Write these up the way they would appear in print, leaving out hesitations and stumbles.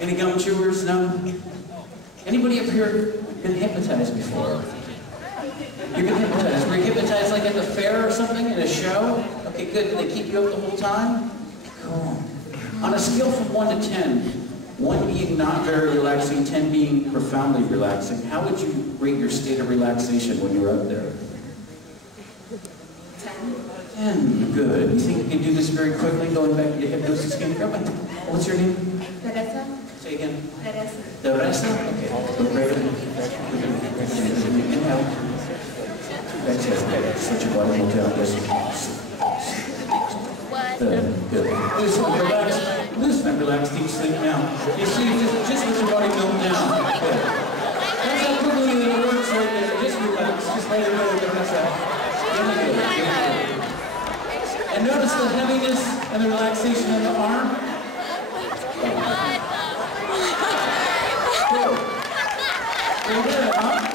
Any gum chewers? No? Anybody up here been hypnotized before? You've been hypnotized. Were you hypnotized like at the fair or something, in a show? Okay, good. Did they keep you up the whole time? Cool. On a scale from 1 to 10, 1 being not very relaxing, 10 being profoundly relaxing, how would you rate your state of relaxation when you were up there? 10. Good. You think you can do this very quickly, going back to your hypnosis again? What's your name? Teresa. Say again. Teresa. Teresa? Okay. Look right at me. Inhale. Exhale. Switch your body more down. Good. Loosen and relax. Loosen and relax. Deep sleep now. You see, just let your body melt down. Good. That's how quickly it works right there. Just relax. Just let it go. That's that. Really good. And notice the heaviness and the relaxation in the arm. Good. Very good, huh?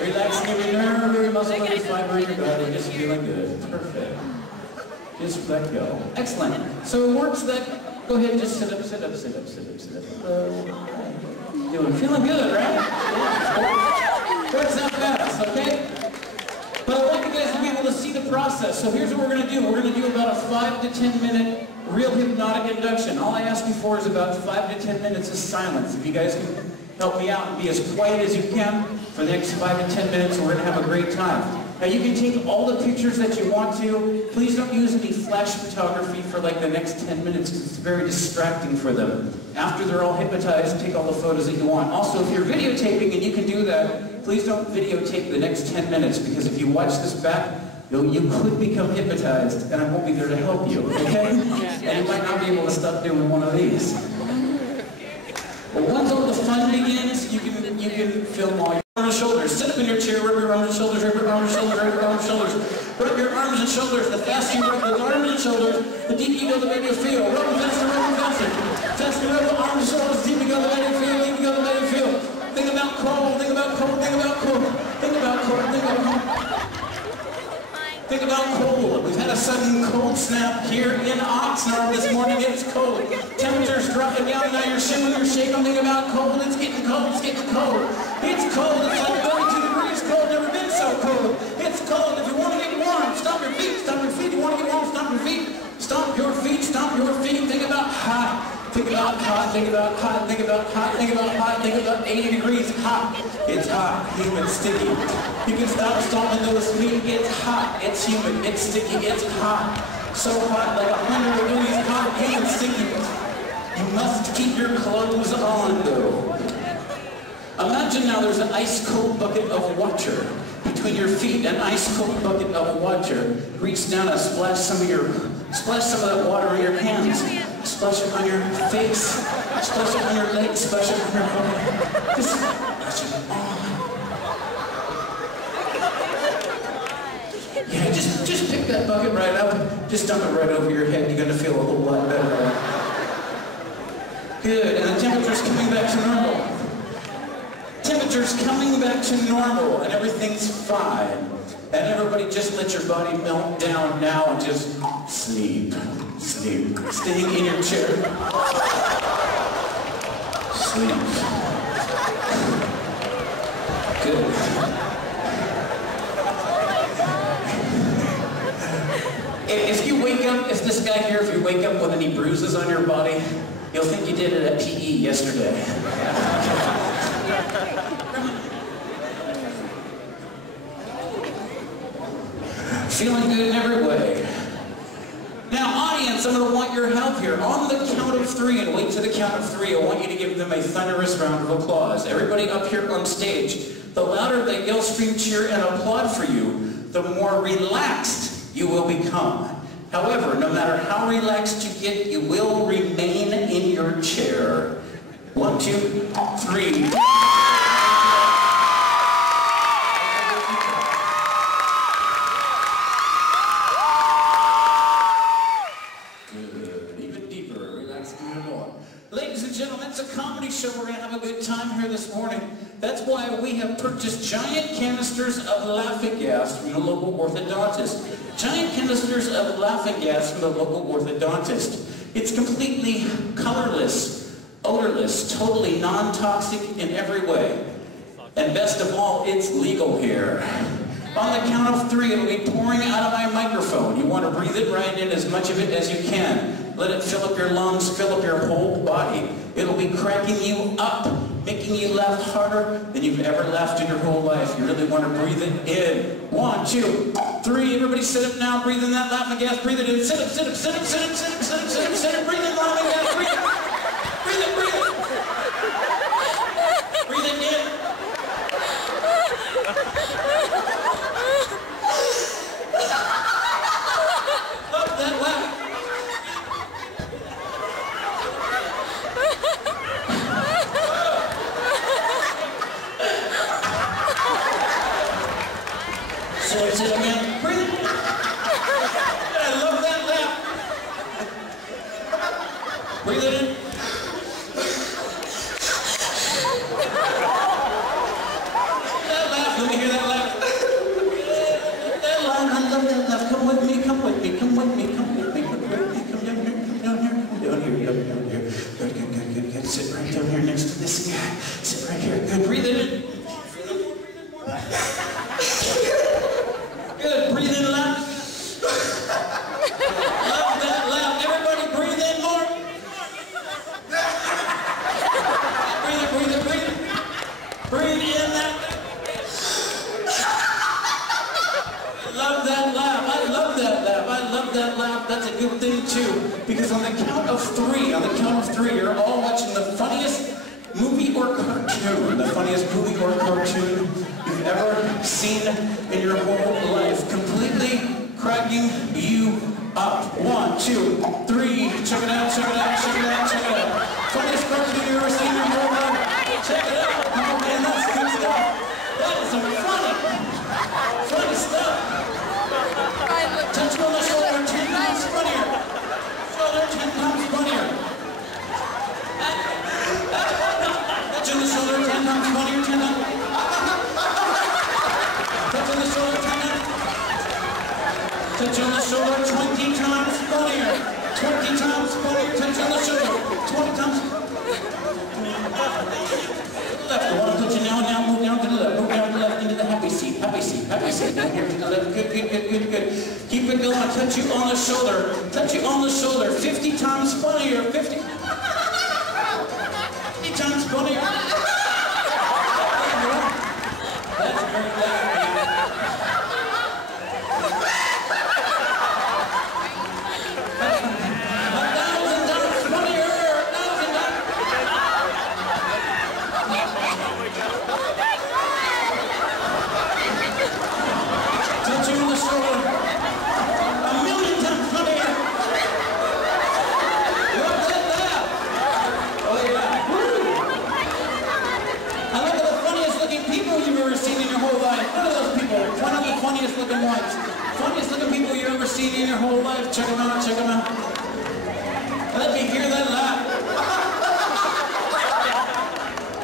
Relaxing every nerve, every muscle, every fiber in your body, just feeling good. Perfect. Just let go. Excellent. So it works that, go ahead and just sit up, sit up, sit up, sit up, sit up. Feeling good, right? Yeah. Works out fast, okay? But I want you guys to be able to see the process. So here's what we're going to do. We're going to do about a 5 to 10 minute real hypnotic induction. All I ask you for is about 5 to 10 minutes of silence. If you guys can help me out and be as quiet as you can for the next 5 to 10 minutes, we're going to have a great time. Now you can take all the pictures that you want to. Please don't use any flash photography for like the next 10 minutes because it's very distracting for them. After they're all hypnotized, take all the photos that you want. Also, if you're videotaping and you can do that, please don't videotape the next 10 minutes because if you watch this back, you could become hypnotized and I won't be there to help you, okay? And you might not be able to stop doing one of these. But once all the fun begins, you can film all your arms and shoulders. Sit up in your chair, rub your arms and shoulders, rub your arms and shoulders, rub your arms and shoulders. Rub your arms and shoulders. The faster you rub the arms and shoulders, the deeper you go, the better you feel. Rub them faster, rub them faster. Faster rub the arms and shoulders, the deeper you go, the better you feel, the deeper you go, the better you feel. Think about cold, think about cold, think about cold. Think about cold, think about cold. Think about cold. We've had a sudden cold snap here in Oxnard this morning. It's cold. Temperatures dropping down. Now you're shivering, you're shaking. Think about cold. It's getting cold. It's getting cold. It's cold. It's like 32 degrees cold. Never been so cold. It's cold. If you want to get warm, stomp your feet. Stomp your feet. You want to get warm, stomp your feet. Stomp your feet. Stomp your feet. Think about hot. Think about hot, think about hot, think about hot, think about hot, think about 80 degrees hot. It's hot, humid, sticky. You can stop stomping those feet. It's hot, it's humid, it's sticky, it's hot. So hot, like 100 degrees hot, humid, sticky. You must keep your clothes on though. Imagine now there's an ice cold bucket of water between your feet, an ice cold bucket of water. Reach down and splash some of that water on your hands. Splash it on your face, splash it on your legs, splash it on your body. Just splash it on. Yeah, just pick that bucket right up. Just dump it right over your head. You're going to feel a whole lot better. Good, and the temperature's coming back to normal. Temperature's coming back to normal, and everything's fine. And everybody just let your body melt down now and just sleep. Sleep. Staying in your chair. Sleep. Good. If you wake up, if this guy here, if you wake up with any bruises on your body, you'll think you did it at PE yesterday. Feeling good in every way. Now, audience, I'm going to want your help here. On the count of 3, and wait to the count of 3, I want you to give them a thunderous round of applause. Everybody up here on stage, the louder they yell, scream, cheer, and applaud for you, the more relaxed you will become. However, no matter how relaxed you get, you will remain in your chair. 1, 2, 3. It's a comedy show. We're going to have a good time here this morning. That's why we have purchased giant canisters of laughing gas from the local orthodontist. Giant canisters of laughing gas from the local orthodontist. It's completely colorless, odorless, totally non-toxic in every way. And best of all, it's legal here. On the count of 3, it'll be pouring out of my microphone. You want to breathe it right in, as much of it as you can. Let it fill up your lungs, fill up your whole body. It'll be cracking you up, making you laugh harder than you've ever laughed in your whole life. You really want to breathe it in. 1, 2, 3. Everybody sit up now. Breathe in that laughing gas. Breathe it in. Sit up, sit up, sit up, sit up, sit up, sit up, sit up, sit up. Breathe in laughing gas. Breathe it. Breathe it, breathe it. Breathe it in. Love that laugh. Sit up, man. Breathe it. I love that laugh. Breathe it in. That laugh. Let me hear that laugh. That laugh. I love that laugh. Come with me. Come with me. Come with me. Come with me. Come with me. Come down here. Come down here. Come down here. Come down here. Good, good, good, good, good. Sit right down here next to this guy. Sit right here. Good. Breathe it in. Good. Breathe in laugh. Love that laugh. Everybody breathe in more. Breathe it, breathe it, breathe it. Breathe in that. Love that laugh. I love that laugh. I love that laugh. That's a good thing too. Because on the count of 3, you're all watching the funniest movie or cartoon. The funniest movie or cartoon you've ever seen in your whole life. Completely cracking you up. 1, 2, 3. Check it out, check it out, check it out, check it out. Funniest cartoon you've ever seen in your whole life. Check it out. Oh man, that's good stuff. That is some funny stuff. Touch you on the shoulder, 10 times funnier. Shoulder, 10 times funnier. Touch on the shoulder, 10 times funnier, 10 times. Touch on the shoulder, 10 times. Touch on the shoulder, 20 times funnier. 20 times funnier, touch on the shoulder. 20 times. Left, I want to touch you now, move down to the left. Move down to the left into the happy seat, happy seat, happy seat. Down here to the left, good, good, good, good, good. Keep it going, touch you on the shoulder. Touch you on the shoulder, 50 times funnier, 50 times funnier. That's very loud. Funniest looking ones. Funniest looking people you've ever seen in your whole life. Check them out, check them out. Let me hear that laugh.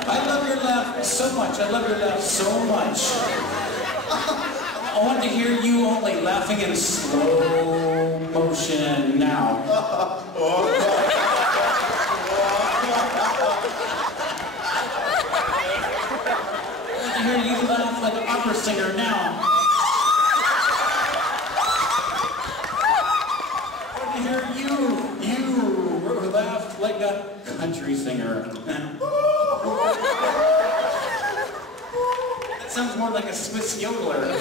I love your laugh so much. I love your laugh so much. I want to hear you only laughing in slow motion now. I want to hear you laugh like an opera singer now. You laugh like a country singer. That sounds more like a Swiss yodeler.